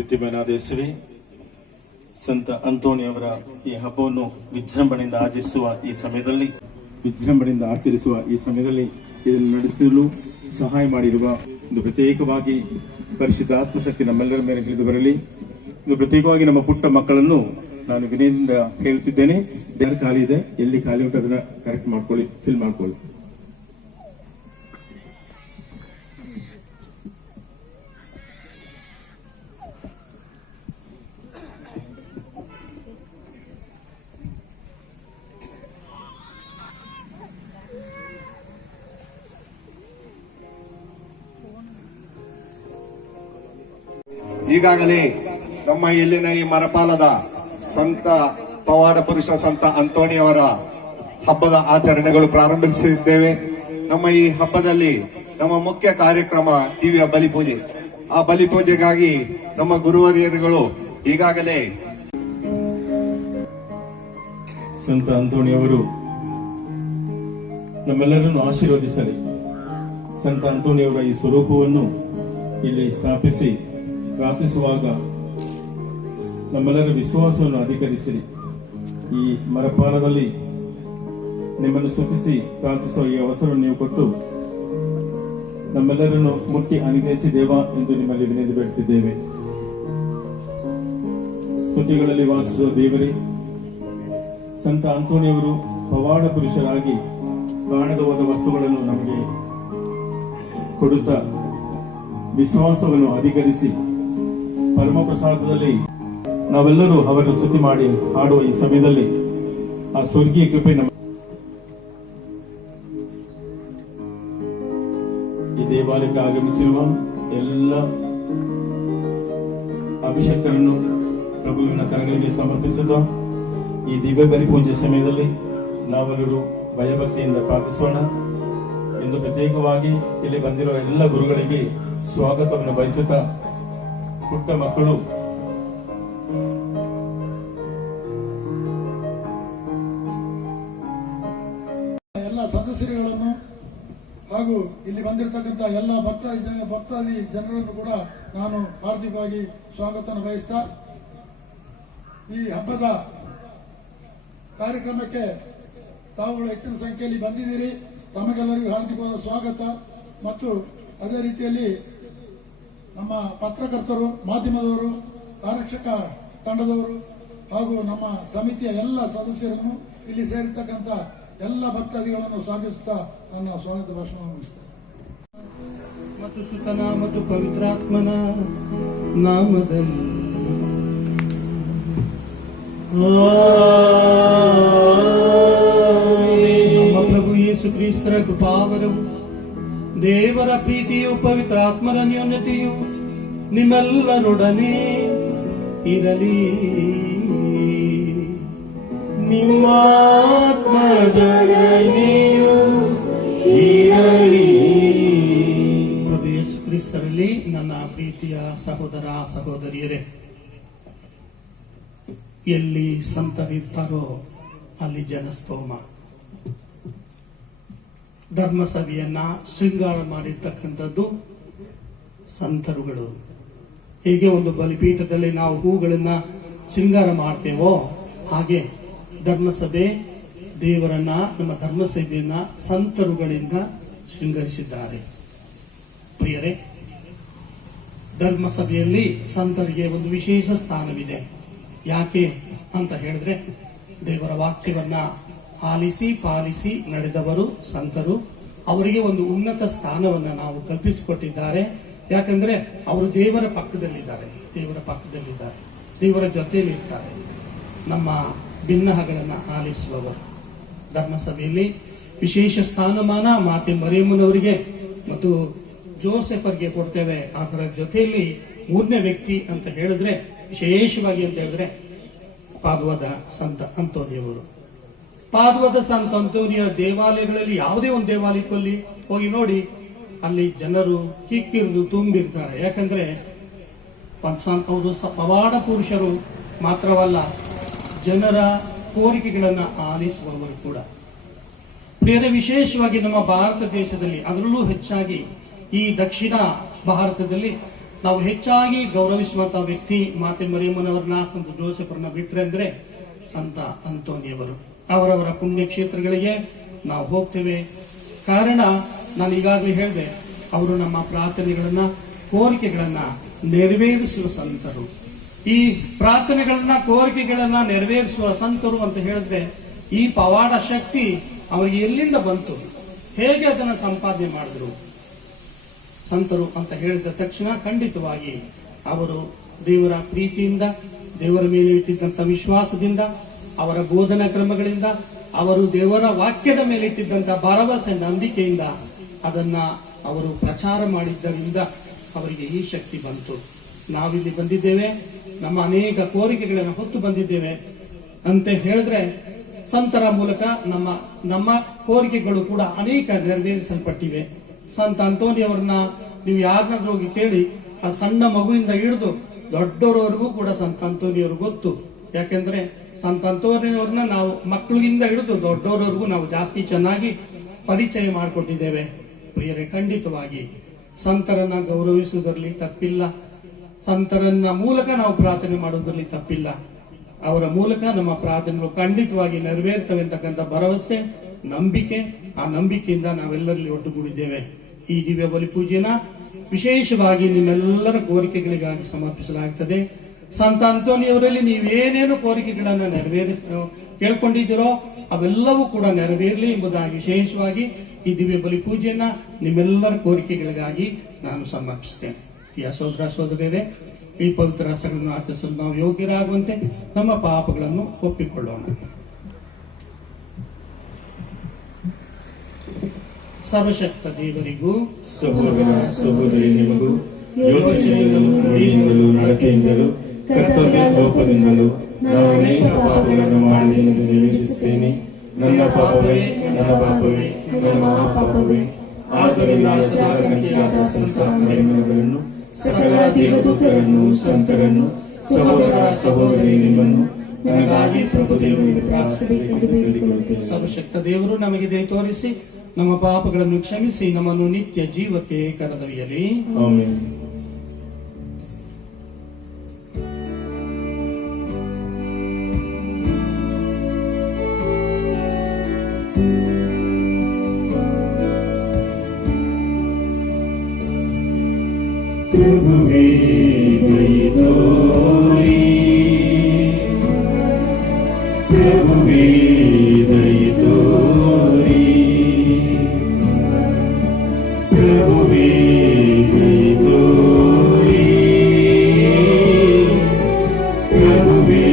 ಪ್ರೀತಿಮನಾದ ಯೇಸುವೆ, ಸಂತ ಅಂತೋಣಿಯವರ ಈ ಹಬ್ಬವನ್ನು ವಿಜೃಂಭಣೆಯಿಂದ ಆಚರಿಸುವ ಈ ಸಮಯದಲ್ಲಿ ಇದನ್ನು ನಡೆಸಲು ಸಹಾಯ ಮಾಡಿರುವ ಒಂದು ಪ್ರತ್ಯೇಕವಾಗಿ ಪರಿಶುದ್ಧ ಆತ್ಮಶಕ್ತಿ ನಮ್ಮೆಲ್ಲರ ಮೇಲೆ ಇಳಿದು ಬರಲಿ. ಇದು ಪ್ರತ್ಯೇಕವಾಗಿ ನಮ್ಮ ಪುಟ್ಟ ಮಕ್ಕಳನ್ನು ನಾನು ವಿನಯದಿಂದ ಹೇಳುತ್ತಿದ್ದೇನೆ. ಯಾರು ಖಾಲಿ ಇದೆ, ಎಲ್ಲಿ ಖಾಲಿ ಉಂಟು ಅದನ್ನ ಕರೆಕ್ಟ್ ಮಾಡ್ಕೊಳ್ಳಿ, ಫಿಲ್ ಮಾಡ್ಕೊಳ್ಳಿ. ಈಗಾಗಲೇ ನಮ್ಮ ಇಲ್ಲಿನ ಈ ಮರಪಾಲದ ಸಂತ ಪವಾಡ ಪುರುಷ ಸಂತ ಅಂತೋಣಿಯವರ ಹಬ್ಬದ ಆಚರಣೆಗಳು ಪ್ರಾರಂಭಿಸಿದ್ದೇವೆ. ನಮ್ಮ ಈ ಹಬ್ಬದಲ್ಲಿ ನಮ್ಮ ಮುಖ್ಯ ಕಾರ್ಯಕ್ರಮ ದಿವ್ಯ ಬಲಿಪೂಜೆ. ಆ ಬಲಿಪೂಜೆಗಾಗಿ ನಮ್ಮ ಗುರುವರಿಯರುಗಳು ಈಗಾಗಲೇ ಸಂತ ಅಂತೋಣಿಯವರು ನಮ್ಮೆಲ್ಲರನ್ನು ಆಶೀರ್ವದಿಸಲಿ. ಸಂತ ಅಂತೋಣಿಯವರ ಈ ಸ್ವರೂಪವನ್ನು ಇಲ್ಲಿ ಸ್ಥಾಪಿಸಿ ಪ್ರಾರ್ಥಿಸುವಾಗ ನಮ್ಮೆಲ್ಲರ ವಿಶ್ವಾಸವನ್ನು ಅಧಿಕರಿಸಿರಿ. ಈ ಮರಪಾಲದಲ್ಲಿ ನಿಮ್ಮನ್ನು ಸ್ತುತಿಸಿ ಪ್ರಾರ್ಥಿಸುವ ಈ ಅವಸರವನ್ನು ನೀವು ಕೊಟ್ಟು ನಮ್ಮೆಲ್ಲರನ್ನು ಮುಟ್ಟಿ ಅನುಗ್ರಹಿಸಿ ದೇವ ಎಂದು ನಿಮ್ಮಲ್ಲಿ ವಿನಂತಿ ಬೇಡುತ್ತಿದ್ದೇವೆ. ಸ್ತುತಿಗಳಲ್ಲಿ ವಾಸಿಸುವ ದೇವರೇ, ಸಂತ ಅಂತೋಣಿಯವರು ಪವಾಡ ಪುರುಷರಾಗಿ ಕಾಣದ ಹೋದ ವಸ್ತುಗಳನ್ನು ನಮಗೆ ಕೊಡುತ್ತಾ ವಿಶ್ವಾಸವನ್ನು ಅಧಿಕರಿಸಿ ಪರಮ ಪ್ರಸಾದದಲ್ಲಿ ನಾವೆಲ್ಲರೂ ಅವರನ್ನು ಸ್ತುತಿ ಮಾಡಿ ಹಾಡುವ ಈ ಸಮಯದಲ್ಲಿ ಆ ಸ್ವರ್ಗೀಯ ಕೃಪೆ ಈ ದೇವಾಲಯಕ್ಕೆ ಆಗಮಿಸಿರುವ ಎಲ್ಲ ಅಭಿಷೇಕರನ್ನು ಪ್ರಭುವಿನ ಕರಗಳಿಗೆ ಸಮರ್ಪಿಸುತ್ತಾ ಈ ದಿವ್ಯ ಬಲಿ ಪೂಜೆ ಸಮಯದಲ್ಲಿ ನಾವೆಲ್ಲರೂ ಭಯಭಕ್ತಿಯಿಂದ ಪ್ರಾರ್ಥಿಸೋಣ ಎಂದು ಪ್ರತ್ಯೇಕವಾಗಿ ಇಲ್ಲಿ ಬಂದಿರುವ ಎಲ್ಲ ಗುರುಗಳಿಗೆ ಸ್ವಾಗತವನ್ನು ಬಯಸುತ್ತಾ ಪುಟ್ಟ ಮಕ್ಕಳು ಎಲ್ಲ ಸದಸ್ಯರುಗಳನ್ನು ಹಾಗೂ ಇಲ್ಲಿ ಬಂದಿರತಕ್ಕಂಥ ಎಲ್ಲ ಭಕ್ತಾದಿ ಜನರನ್ನು ಕೂಡ ನಾನು ಹಾರ್ದಿಕವಾಗಿ ಸ್ವಾಗತವನ್ನು ಬಯಸ್ತಾ ಈ ಹಬ್ಬದ ಕಾರ್ಯಕ್ರಮಕ್ಕೆ ತಾವುಗಳು ಹೆಚ್ಚಿನ ಸಂಖ್ಯೆಯಲ್ಲಿ ಬಂದಿದ್ದೀರಿ. ತಮಗೆಲ್ಲರಿಗೂ ಹಾರ್ದಿಕವಾದ ಸ್ವಾಗತ. ಮತ್ತು ಅದೇ ರೀತಿಯಲ್ಲಿ ನಮ್ಮ ಪತ್ರಕರ್ತರು, ಮಾಧ್ಯಮದವರು, ಆರಕ್ಷಕ ತಂಡದವರು ಹಾಗೂ ನಮ್ಮ ಸಮಿತಿಯ ಎಲ್ಲ ಸದಸ್ಯರನ್ನು, ಇಲ್ಲಿ ಸೇರಿರ್ತಕ್ಕಂಥ ಎಲ್ಲ ಭಕ್ತಾದಿಗಳನ್ನು ಸ್ವಾಗತಿಸುತ್ತಾ ನನ್ನ ಸ್ವಾಗತ ಭಾಷಣ ಮುಗಿಸ್ತೇನೆ. ಮತ್ತು ಸುತನ ಮತ್ತು ಪವಿತ್ರಾತ್ಮನ ನಾಮದಲ್ಲಿ ನಮ್ಮ ಪ್ರಭು ಯೇಸು ಕ್ರಿಸ್ತರ ಕೃಪಾವರವು, ದೇವರ ಪ್ರೀತಿಯು, ಪವಿತ್ರಾತ್ಮರ ನ್ಯೂನತೆಯು ನಿಮ್ಮೆಲ್ಲರೊಡನೆ ಇರಲಿ. ನಿಮ್ಮ ಆತ್ಮದೊಡನೆಯೂ ಇರಲಿ. ಪ್ರಭು ಯೇಸು ಕ್ರಿಸ್ತರಲ್ಲಿ ನನ್ನ ಪ್ರೀತಿಯ ಸಹೋದರ ಸಹೋದರಿಯರೇ, ಎಲ್ಲಿ ಸಂತರಿರ್ತಾರೋ ಅಲ್ಲಿ ಜನಸ್ತೋಮ. ಧರ್ಮಸಭೆಯನ್ನ ಶೃಂಗಾರ ಮಾಡಿರ್ತಕ್ಕಂಥದ್ದು ಸಂತರುಗಳು. ಹೇಗೆ ಒಂದು ಬಲಿಪೀಠದಲ್ಲಿ ನಾವು ಹೂಗಳನ್ನ ಶೃಂಗಾರ ಮಾಡ್ತೇವೋ ಹಾಗೆ ಧರ್ಮಸಭೆ ದೇವರನ್ನ, ನಮ್ಮ ಧರ್ಮಸಭೆಯನ್ನ ಸಂತರುಗಳಿಂದ ಶೃಂಗರಿಸಿದ್ದಾರೆ. ಪ್ರಿಯರೇ, ಧರ್ಮಸಭೆಯಲ್ಲಿ ಸಂತರಿಗೆ ಒಂದು ವಿಶೇಷ ಸ್ಥಾನವಿದೆ. ಯಾಕೆ ಅಂತ ಹೇಳಿದ್ರೆ, ದೇವರ ವಾಕ್ಯವನ್ನ ಆಲಿಸಿ ಪಾಲಿಸಿ ನಡೆದವರು ಸಂತರು. ಅವರಿಗೆ ಒಂದು ಉನ್ನತ ಸ್ಥಾನವನ್ನ ನಾವು ಕಲ್ಪಿಸಿಕೊಟ್ಟಿದ್ದಾರೆ. ಯಾಕಂದ್ರೆ ಅವರು ದೇವರ ಪಕ್ಕದಲ್ಲಿದ್ದಾರೆ, ದೇವರ ಜೊತೆಯಲ್ಲಿ ಇರ್ತಾರೆ. ನಮ್ಮ ಭಿನ್ನಹಗಳನ್ನ ಆಲಿಸುವವರು. ಧರ್ಮಸಭೆಯಲ್ಲಿ ವಿಶೇಷ ಸ್ಥಾನಮಾನ ಮಾತೆ ಮರಿಯಮ್ಮನವರಿಗೆ ಮತ್ತು ಜೋಸೆಫರ್ಗೆ ಕೊಡ್ತೇವೆ. ಅದರ ಜೊತೆಯಲ್ಲಿ ಮೂರನೇ ವ್ಯಕ್ತಿ ಅಂತ ಹೇಳಿದ್ರೆ, ವಿಶೇಷವಾಗಿ ಅಂತ ಹೇಳಿದ್ರೆ ಪಾದುವದ ಸಂತ ಅಂತೋಣಿಯವರು. ಪಾದುವದ ಸಂತ ಅಂತೋಣಿಯ ದೇವಾಲಯಗಳಲ್ಲಿ, ಯಾವುದೇ ಒಂದು ದೇವಾಲಯದಲ್ಲಿ ಹೋಗಿ ನೋಡಿ, ಅಲ್ಲಿ ಜನರು ಕಿಕ್ಕಿರಿದು ತುಂಬಿರ್ತಾರೆ. ಯಾಕಂದ್ರೆ ಅವರು ಪವಾಡ ಪುರುಷರು ಮಾತ್ರವಲ್ಲ, ಜನರ ಕೋರಿಕೆಗಳನ್ನ ಆಲಿಸುವವರು ಕೂಡ. ಪ್ರಿಯರೇ, ವಿಶೇಷವಾಗಿ ನಮ್ಮ ಭಾರತ ದೇಶದಲ್ಲಿ, ಅದರಲ್ಲೂ ಹೆಚ್ಚಾಗಿ ಈ ದಕ್ಷಿಣ ಭಾರತದಲ್ಲಿ ನಾವು ಹೆಚ್ಚಾಗಿ ಗೌರವಿಸುವಂತಹ ವ್ಯಕ್ತಿ ಮಾತೆ ಮರಿಯಮ್ಮನವರನ್ನ, ಸಂತ ಜೋಸೆಫರನ್ನ ಬಿಟ್ರೆ ಅಂದ್ರೆ ಸಂತ ಅಂತೋನಿಯವರು. ಅವರವರ ಪುಣ್ಯಕ್ಷೇತ್ರಗಳಿಗೆ ನಾವು ಹೋಗ್ತೇವೆ. ಕಾರಣ ನಾನು ಈಗಾಗಲೇ ಹೇಳಿದೆ, ಅವರು ನಮ್ಮ ಪ್ರಾರ್ಥನೆಗಳನ್ನ, ಕೋರಿಕೆಗಳನ್ನ ನೆರವೇರಿಸುವ ಸಂತರು. ಈ ಪ್ರಾರ್ಥನೆಗಳನ್ನ, ಕೋರಿಕೆಗಳನ್ನ ನೆರವೇರಿಸುವ ಸಂತರು ಅಂತ ಹೇಳಿದ್ರೆ ಈ ಪವಾಡ ಶಕ್ತಿ ಅವರಿಗೆ ಎಲ್ಲಿಂದ ಬಂತು, ಹೇಗೆ ಅದನ್ನು ಸಂಪಾದನೆ ಮಾಡಿದ್ರು? ಸಂತರು ಅಂತ ಹೇಳಿದ ತಕ್ಷಣ ಖಂಡಿತವಾಗಿ ಅವರು ದೇವರ ಪ್ರೀತಿಯಿಂದ, ದೇವರ ಮೇಲೆ ಇಟ್ಟಿದ್ದಂತ ವಿಶ್ವಾಸದಿಂದ, ಅವರ ಬೋಧನಾ ಕ್ರಮಗಳಿಂದ, ಅವರು ದೇವರ ವಾಕ್ಯದ ಮೇಲೆ ಇಟ್ಟಿದ್ದಂತ ಭರವಸೆ, ನಂಬಿಕೆಯಿಂದ ಅದನ್ನ ಅವರು ಪ್ರಚಾರ ಮಾಡಿದ್ದರಿಂದ ಅವರಿಗೆ ಈ ಶಕ್ತಿ ಬಂತು. ನಾವಿಲ್ಲಿ ಬಂದಿದ್ದೇವೆ, ನಮ್ಮ ಅನೇಕ ಕೋರಿಕೆಗಳನ್ನು ಹೊತ್ತು ಬಂದಿದ್ದೇವೆ ಅಂತ ಹೇಳಿದ್ರೆ ಸಂತರ ಮೂಲಕ ನಮ್ಮ ಕೋರಿಕೆಗಳು ಕೂಡ ಅನೇಕ ನೆರವೇರಿಸಲ್ಪಟ್ಟಿವೆ. ಸಂತ ಅಂತೋನಿಯವರನ್ನ ನೀವು ಯಾರನ್ನಾದ್ರೂ ಹೋಗಿ ಕೇಳಿ, ಆ ಸಣ್ಣ ಮಗುವಿಂದ ಹಿಡಿದು ದೊಡ್ಡವರವರೆಗೂ ಕೂಡ ಸಂತ ಅಂತೋನಿಯವರು ಗೊತ್ತು. ಯಾಕೆಂದ್ರೆ ಸಂತ ಅಂತೋನಿಯವ್ರನ್ನ ನಾವು ಮಕ್ಕಳಿಂದ ಹಿಡಿದು ದೊಡ್ಡವರವರೆಗೂ ನಾವು ಜಾಸ್ತಿ ಚೆನ್ನಾಗಿ ಪರಿಚಯ ಮಾಡಿಕೊಟ್ಟಿದ್ದೇವೆ. ಪ್ರಿಯರೇ, ಖಂಡಿತವಾಗಿ ಸಂತರನ್ನ ಗೌರವಿಸುವುದರಲ್ಲಿ ತಪ್ಪಿಲ್ಲ. ಸಂತರನ್ನ ಮೂಲಕ ನಾವು ಪ್ರಾರ್ಥನೆ ಮಾಡುವುದರಲ್ಲಿ ತಪ್ಪಿಲ್ಲ. ಅವರ ಮೂಲಕ ನಮ್ಮ ಪ್ರಾರ್ಥನೆಗಳು ಖಂಡಿತವಾಗಿ ನೆರವೇರ್ತವೆ ಅಂತಕ್ಕಂಥ ಭರವಸೆ, ನಂಬಿಕೆ, ಆ ನಂಬಿಕೆಯಿಂದ ನಾವೆಲ್ಲರಲ್ಲಿ ಒಟ್ಟುಗೂಡಿದ್ದೇವೆ. ಈ ದಿವ್ಯ ಬಲಿ ಪೂಜೆನ ವಿಶೇಷವಾಗಿ ನಿಮ್ಮೆಲ್ಲರ ಕೋರಿಕೆಗಳಿಗಾಗಿ ಸಮರ್ಪಿಸಲಾಗುತ್ತದೆ. ಸಂತ ಅಂತೋನಿಯವರಲ್ಲಿ ನೀವೇನೇನು ಕೋರಿಕೆಗಳನ್ನ ಕೇಳ್ಕೊಂಡಿದ್ದೀರೋ ಅವೆಲ್ಲವೂ ಕೂಡ ನೆರವೇರಲಿ ಎಂಬುದಾಗಿ ವಿಶೇಷವಾಗಿ ಈ ದಿವ್ಯ ಬಲಿ ಪೂಜೆಯನ್ನ ನಿಮ್ಮೆಲ್ಲರ ಕೋರಿಕೆಗಳಿಗಾಗಿ ನಾನು ಸಮರ್ಪಿಸ್ತೇನೆ. ಸಹೋದರ ಸಹೋದರಿಯರೇ, ಈ ಪವಿತ್ರ ರಸಗಳನ್ನು ಆಚರಿಸಲು ನಾವು ಯೋಗ್ಯರಾಗುವಂತೆ ನಮ್ಮ ಪಾಪಗಳನ್ನು ಒಪ್ಪಿಕೊಳ್ಳೋಣ. ಸರ್ವಶಕ್ತ ದೇವರಿಗೂ, ಸಹೋದರ ಸಹೋದರಿ ನಿಮಗೂ, ಯೋಚನೆಯಿಂದಲೂ ನುಡಿಯಿಂದಲೂ ನಡತೆಯಿಂದಲೂ ಕರ್ತವ್ಯ ಲೋಪದಿಂದಲೂ ನಾನು ಅನೇಕ ಪಾಪಗಳನ್ನು ಮಾಡಿದೆ ಎಂದು ನಿವೇದಿಸುತ್ತೇನೆ. ನನ್ನ ಪಾಪವೇ, ನನ್ನ ಪಾಪವೇ, ನನ್ನ ಮಹಾಪಾಪವೇ. ಆದ್ದರಿಂದ ಸದಾ ಕನ್ಯೆಯಾದ ಸಂತ ಮರಿಯಮ್ಮನವರನ್ನು, ಸಕಲ ದೇವದೂತರನ್ನು, ಸಂತರನ್ನು, ಸಹೋದರ ಸಹೋದರಿ ನಿಮ್ಮನ್ನು ನನಗಾಗಿ ಪ್ರಭು ದೇವರಿಗೆ ಪ್ರಾರ್ಥಿಸಬೇಕೆಂದು ಬೇಡಿಕೊಳ್ಳುತ್ತೇನೆ. ಸರ್ವಶಕ್ತ ದೇವರು ನಮಗೆ ದಯ ತೋರಿಸಿ ನಮ್ಮ ಪಾಪಗಳನ್ನು ಕ್ಷಮಿಸಿ ನಮ್ಮನ್ನು ನಿತ್ಯ ಜೀವಕ್ಕೆ ಕರೆದೊಯ್ಯಲಿ. ಆಮೆನ್. ಪ್ರಭುವೇ ದಯೆ ತೋರಿ, ಪ್ರಭುವೇ ದಯೆ ತೋರಿ, ಪ್ರಭುವೇ ದಯೆ ತೋರಿ, ಪ್ರಭುವೇ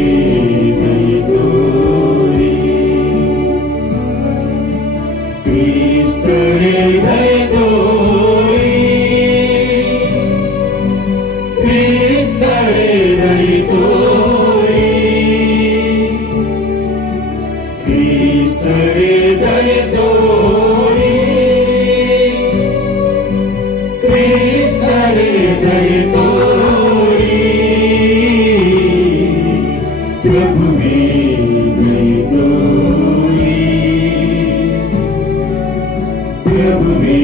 ದಯೆ ತೋರಿ. ಕ್ರಿಸ್ತರೇ ದಯೆ ತೋರಿ, ಕ್ರಿಸ್ತರೇ ದಯೆ ತೋರಿ, ಕ್ರಿಸ್ತರೇ ದಯೆ ತೋರಿ, ಕ್ರಿಸ್ತರೇ ದಯೆ ತೋರಿ. ಪ್ರಭುವೇ ದಯೆ ತೋರಿ, ಪ್ರಭುವೇ